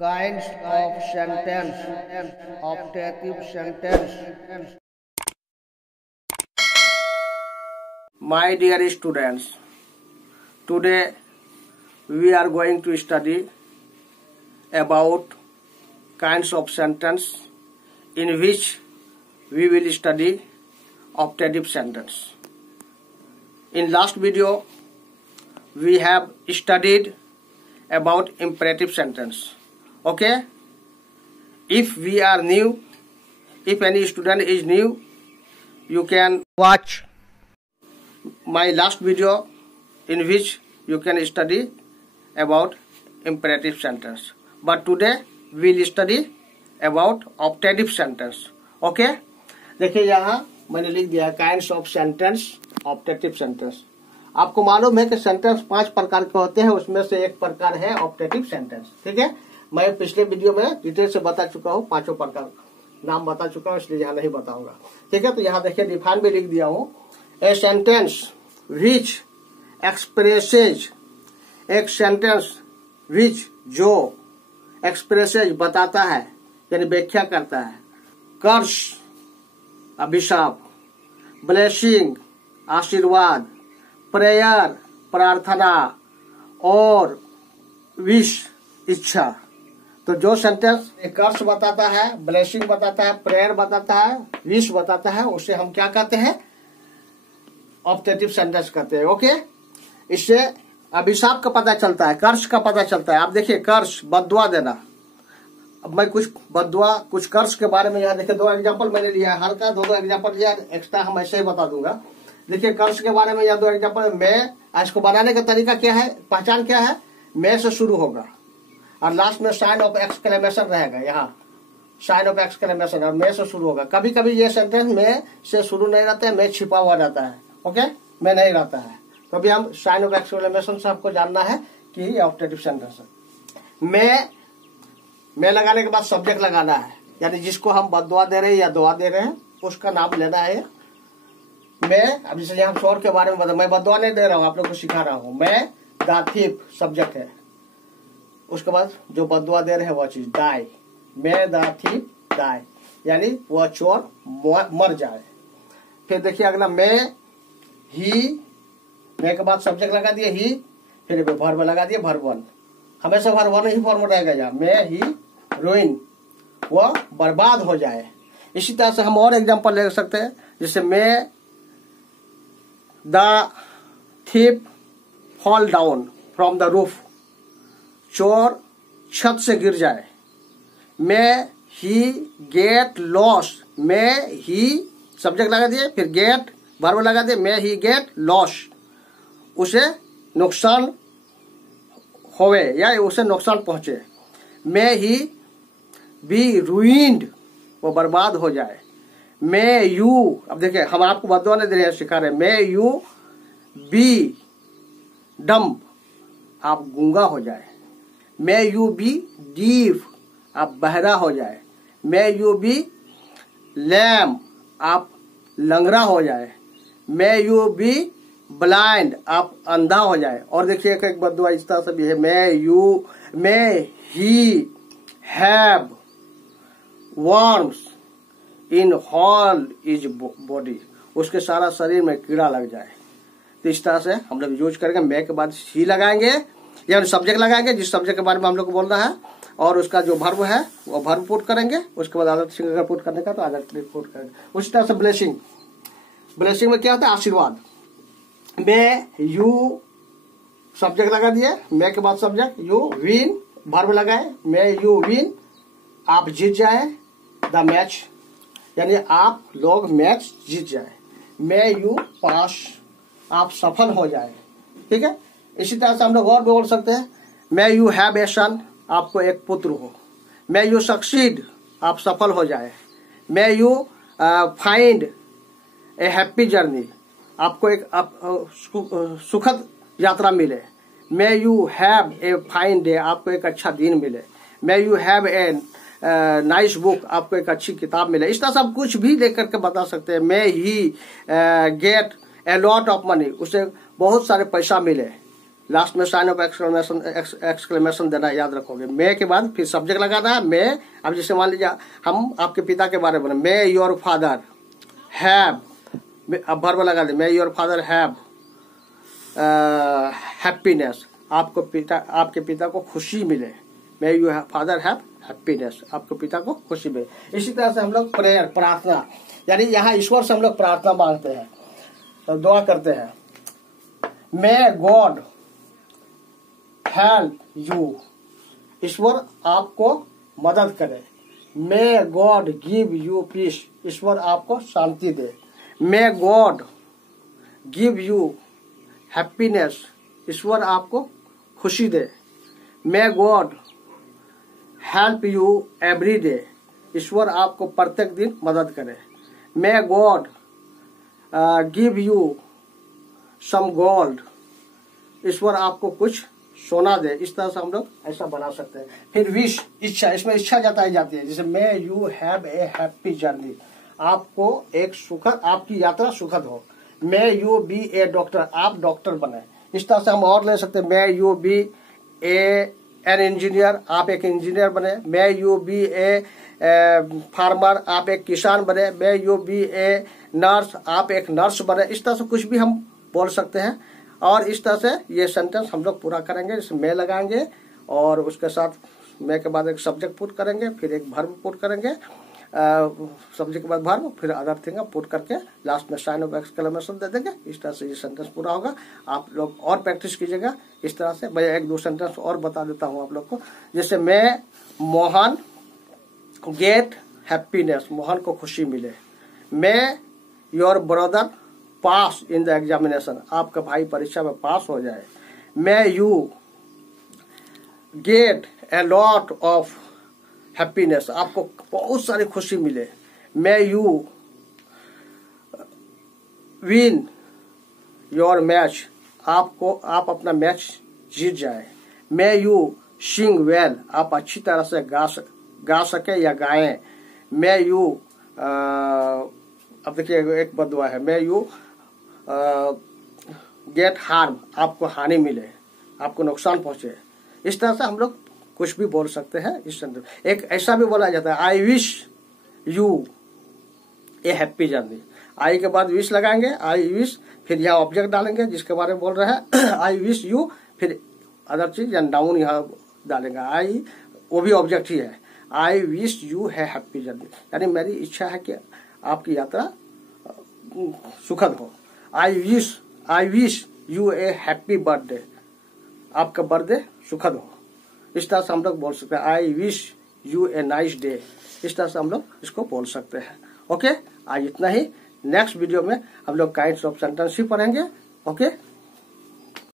Kinds of sentence, optative sentence. My dear students, today we are going to study about kinds of sentence in which we will study optative sentence. In last video, we have studied about imperative sentence. Okay? If we are new, if any student is new, you can watch my last video in which you can study about imperative sentence. But today we will study about optative sentence. Okay? देखिए यहाँ मैंने लिख दिया kinds of sentence, optative sentence. आपको मालूम है कि sentence 5 प्रकार के होते हैं, उसमें से एक प्रकार है ऑप्टेटिव सेंटेंस. ठीक है, मैं पिछले वीडियो में डिटेल से बता चुका हूँ, 5 प्रकार नाम बता चुका हूँ, इसलिए यहाँ नहीं बताऊंगा. ठीक है, तो यहाँ देखिए डिफाइन भी लिख दिया हूँ. ए सेंटेंस विच एक्सप्रेसेज, एक सेंटेंस विच जो एक्सप्रेसेज बताता है यानी व्याख्या करता है, कर्स अभिशाप, ब्लेसिंग आशीर्वाद, प्रेयर प्रार्थना और विश इच्छा. तो जो सेंटेंस कर्स बताता है, ब्लेसिंग बताता है, प्रेयर बताता है, विश बताता है, उसे हम क्या कहते हैं? ऑप्टेटिव सेंटेंस कहते हैं. ओके, इससे अभिशाप का पता चलता है, कर्स का पता चलता है. आप देखिए कर्स बद्दुआ देना. अब मैं कुछ बद्दुआ कुछ कर्स के बारे में यहाँ देखिए 2 एग्जांपल मैंने लिया है, हर का 2 एग्जांपल लिया, एक्स्ट्रा हम ऐसे ही बता दूंगा. देखिए कर्स के बारे में यहाँ 2 एग्जांपल. मैं इसको बनाने का तरीका क्या है, पहचान क्या है? मैं से शुरू होगा और लास्ट में साइन ऑफ एक्सक्लेमेशन रहेगा. यहाँ साइन ऑफ एक्सक्लेमेशन और मैं से शुरू होगा. कभी कभी ये सेंटेंस मैं से शुरू नहीं रहता है, मैं छिपा हुआ रहता है. ओके, मैं नहीं रहता है. तो अभी हम साइन ऑफ एक्सक्लेमेशन से आपको जानना है कि ये ऑप्टेटिव सेंटेंस है. मैं लगाने के बाद सब्जेक्ट लगाना है, यानी जिसको हम बद्दुआ दे रहे हैं या दुआ दे रहे हैं उसका नाम लेना है. मैं अब जैसे यहाँ चोर के बारे में बता, मैं बद्दुआ नहीं दे रहा हूँ, आप लोग को सिखा रहा हूँ. मैं द थीफ सब्जेक्ट है, उसके बाद जो बद्दुआ दे रहे हैं वो चीज डाई. मैं द थीफ डाई, यानी वह चोर मर जाए. फिर देखिए अगला मैं ही, मैं के बाद सब्जेक्ट लगा दिए ही, फिर वर्ब लगा दिए वर्ब 1. हमेशा वर्ब 1 ही फॉर्म रहेगा. यहाँ मैं ही रूइन, वह बर्बाद हो जाए. इसी तरह से हम और एग्जांपल ले सकते हैं, जैसे मैं the thief fall down from the roof, चोर छत से गिर जाए. मैं ही गेट लॉस्ट, मैं ही सब्जेक्ट लगा दिए, फिर गेट वर्ब लगा दिए, मैं ही गेट लॉस्ट, उसे नुकसान होवे या उसे नुकसान पहुंचे. मैं ही बी रूइंड, वो बर्बाद हो जाए. मैं यू, अब देखिए हम आपको बद्दुआ नहीं दे रहे हैं, सिखा रहे हैं. मैं यू बी डम, आप गूंगा हो जाए. मैं यू बी डीफ, आप बहरा हो जाए. मैं यू बी लैम, आप लंगड़ा हो जाए. मैं यू बी ब्लाइंड, आप अंधा हो जाए. और देखिए एक बद्दुआ इस तरह से भी है. मैं he have worms in hall is body, उसके सारा शरीर में कीड़ा लग जाए. तो इस तरह से हम लोग यूज करेंगे. मैं के बाद ही लगाएंगे या सब्जेक्ट लगाएंगे, जिस सब्जेक्ट के बारे में हम लोग को बोलना है, और उसका जो वर्ब है वो वर्ब पुट करेंगे. उसके बाद आदत सिंह पुट करने का तो आदत पुट करेंगे. उसी तरह से ब्लेसिंग, ब्लेसिंग में क्या होता है? आशीर्वाद. मैं यू सब्जेक्ट लगा दिए, मैं के बाद सब्जेक्ट, यू विन वर्ब लगाए. मैं यू विन, आप जीत जाए. द मैच, यानी आप लोग मैच जीत जाए. मैं यू पास, आप सफल हो जाए. ठीक है, इसी तरह से हम लोग और भी बोल सकते हैं. मैं यू हैव ए सन, आपको एक पुत्र हो. मैं यू सक्सीड, आप सफल हो जाए. मैं you find A happy journey, आपको एक सुखद यात्रा मिले. मैं you have a fine day, आपको एक अच्छा दिन मिले. मैं you have a nice book, आपको एक अच्छी किताब मिले. इस तरह सब कुछ भी लेकर के बता सकते हैं. मैं he get a lot of money, उसे बहुत सारे पैसा मिले. लास्ट में साइन ऑफ एक्सक्लेमेशन देना याद रखोगे। मे के बाद फिर सब्जेक्ट लगाना है। मे, अब जैसे मान लीजिए हम आपके पिता के बारे में, मे योर फादर हैव, अब वर्ब लगा दे, may your father have happiness, आपके पिता को खुशी मिले। May your father have happiness, आपके पिता को खुशी मिले। इसी तरह से हम लोग प्रेयर, प्रार्थना, यानी यहाँ ईश्वर से हम लोग प्रार्थना मांगते हैं, तो दुआ करते हैं। मे गॉड हेल्प यू, ईश्वर आपको मदद करे। May God give you peace, ईश्वर आपको शांति दे। May God give you happiness, ईश्वर आपको खुशी दे। May God help you every day, ईश्वर आपको प्रत्येक दिन मदद करे। May God give you some gold, ईश्वर आपको कुछ सोना दे। इस तरह से हम लोग ऐसा बना सकते हैं। फिर विश, इच्छा, इसमें इच्छा जताई जाती है, जैसे may you have a happy journey, आपको एक सुखद, आपकी यात्रा सुखद हो। May you be a doctor, आप डॉक्टर बने। इस तरह से हम और ले सकते हैं। May you be an engineer, आप एक इंजीनियर बने। May you be a farmer, आप एक किसान बने। May you be a nurse, आप एक नर्स बने। इस तरह से कुछ भी हम बोल सकते हैं। और इस तरह से ये सेंटेंस हम लोग पूरा करेंगे। जैसे मे लगाएंगे और उसके साथ मे के बाद एक सब्जेक्ट पुट करेंगे, फिर एक वर्ब पुट करेंगे, सब्जेक्ट के बाद वर्ब, फिर अदर थिंग पुट करके लास्ट में साइन ऑफ एक्सक्लेमेशन दे देंगे। इस तरह से ये सेंटेंस पूरा होगा। आप लोग और प्रैक्टिस कीजिएगा इस तरह से। मैं एक दो सेंटेंस और बता देता हूँ आप लोग को। जैसे मे मोहन गेट हैप्पीनेस, मोहन को खुशी मिले। May your brother pass in the examination, आपका भाई परीक्षा में पास हो जाए। May you get a lot of happiness, आपको बहुत सारी खुशी मिले। May you win your match, आप अपना मैच जीत जाए। मे यू सिंग वेल, आप अच्छी तरह से गा सके या गाएं। मे यू अब देखिए एक बदुआ है, मे यू गेट हार्म, आपको हानि मिले, आपको नुकसान पहुंचे। इस तरह से हम लोग कुछ भी बोल सकते हैं इस सेंटेंस। एक ऐसा भी बोला जाता है, I wish you a happy journey. I के बाद विश लगाएंगे, आई विश, फिर यहाँ ऑब्जेक्ट डालेंगे जिसके बारे में बोल रहे हैं। आई विश यू, फिर अदर चीज या नाउन यहाँ डालेंगे। आई वो भी ऑब्जेक्ट ही है। आई विश यू है हैप्पी जर्नी, यानी मेरी इच्छा है कि आपकी यात्रा सुखद हो। आई wish you a happy birthday, आपका बर्थडे सुखद हो। इस तरह से हम लोग बोल सकते हैं। आई wish you a nice day, इस तरह से हम लोग इसको बोल सकते हैं। ओके, आज इतना ही। नेक्स्ट वीडियो में हम लोग काइंड्स ऑफ सेंटेंस ही पढ़ेंगे। ओके।